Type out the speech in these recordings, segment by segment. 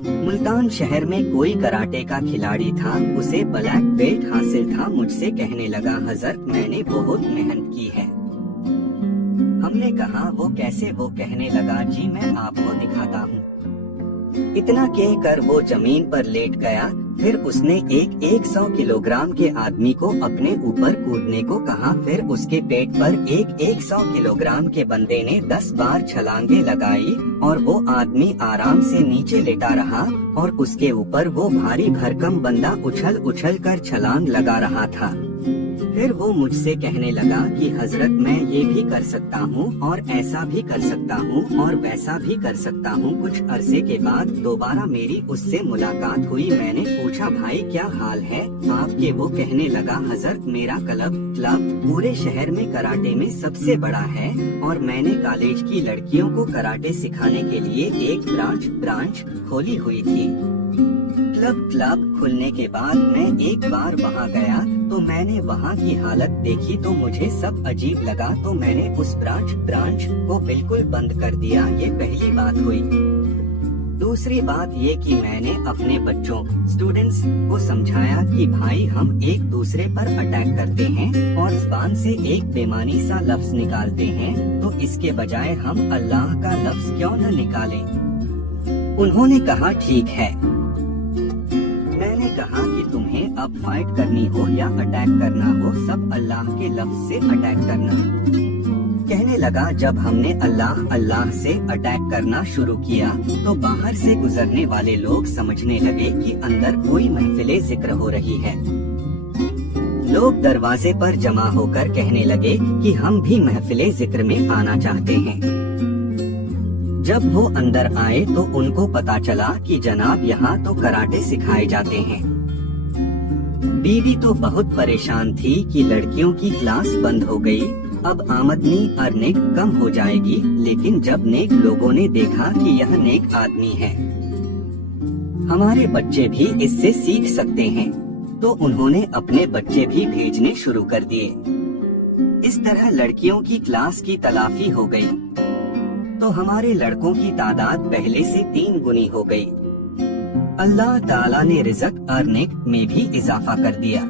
मुल्तान शहर में कोई कराटे का खिलाड़ी था, उसे ब्लैक बेल्ट हासिल था। मुझसे कहने लगा, हजरत मैंने बहुत मेहनत की है। हमने कहा वो कैसे? वो कहने लगा, जी मैं आपको दिखाता हूँ। इतना कह कर वो जमीन पर लेट गया। फिर उसने एक 100 किलोग्राम के आदमी को अपने ऊपर कूदने को कहा। फिर उसके पेट पर एक 100 किलोग्राम के बंदे ने 10 बार छलांगे लगाई और वो आदमी आराम से नीचे लेटा रहा और उसके ऊपर वो भारी भरकम बंदा उछल उछल कर छलांग लगा रहा था। फिर वो मुझसे कहने लगा कि हजरत मैं ये भी कर सकता हूँ और ऐसा भी कर सकता हूँ और वैसा भी कर सकता हूँ। कुछ अरसे के बाद दोबारा मेरी उससे मुलाकात हुई। मैंने पूछा, भाई क्या हाल है आपके? वो कहने लगा, हजरत मेरा क्लब पूरे शहर में कराटे में सबसे बड़ा है और मैंने कॉलेज की लड़कियों को कराटे सिखाने के लिए एक ब्रांच खोली हुई थी। क्लब खुलने के बाद मैं एक बार वहाँ गया तो मैंने वहाँ की हालत देखी तो मुझे सब अजीब लगा, तो मैंने उस ब्रांच को बिल्कुल बंद कर दिया। ये पहली बात हुई। दूसरी बात ये कि मैंने अपने स्टूडेंट्स को समझाया कि भाई हम एक दूसरे पर अटैक करते हैं और ज़बान से एक बेमानी सा लफ्ज निकालते हैं, तो इसके बजाय हम अल्लाह का लफ्ज क्यों न निकालें। उन्होंने कहा, ठीक है। मैंने कहा कि तुम्हें अब फाइट करनी हो या अटैक करना हो, सब अल्लाह के लफ्ज से अटैक करना। कहने लगा, जब हमने अल्लाह से अटैक करना शुरू किया तो बाहर से गुजरने वाले लोग समझने लगे कि अंदर कोई महफिले जिक्र हो रही है। लोग दरवाजे पर जमा होकर कहने लगे कि हम भी महफिले जिक्र में आना चाहते हैं। जब वो अंदर आए तो उनको पता चला कि जनाब यहाँ तो कराटे सिखाए जाते हैं। बीवी तो बहुत परेशान थी कि लड़कियों की क्लास बंद हो गई, अब आमदनी अर्निंग कम हो जाएगी। लेकिन जब नेक लोगों ने देखा कि यह नेक आदमी है, हमारे बच्चे भी इससे सीख सकते हैं, तो उन्होंने अपने बच्चे भी भेजने शुरू कर दिए। इस तरह लड़कियों की क्लास की तलाफी हो गई तो हमारे लड़कों की तादाद पहले से 3 गुनी हो गई। अल्लाह ताला ने रिज़्क अर्निंग में भी इजाफा कर दिया।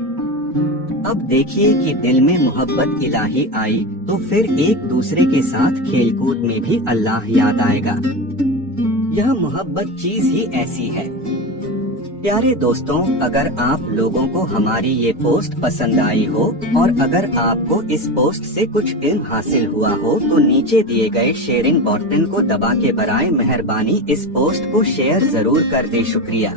अब देखिए कि दिल में मोहब्बत इलाही आई तो फिर एक दूसरे के साथ खेलकूद में भी अल्लाह याद आएगा। यह मोहब्बत चीज ही ऐसी है। प्यारे दोस्तों, अगर आप लोगों को हमारी ये पोस्ट पसंद आई हो और अगर आपको इस पोस्ट से कुछ इल्म हासिल हुआ हो तो नीचे दिए गए शेयरिंग बटन को दबा के बराए मेहरबानी इस पोस्ट को शेयर जरूर कर दे। शुक्रिया।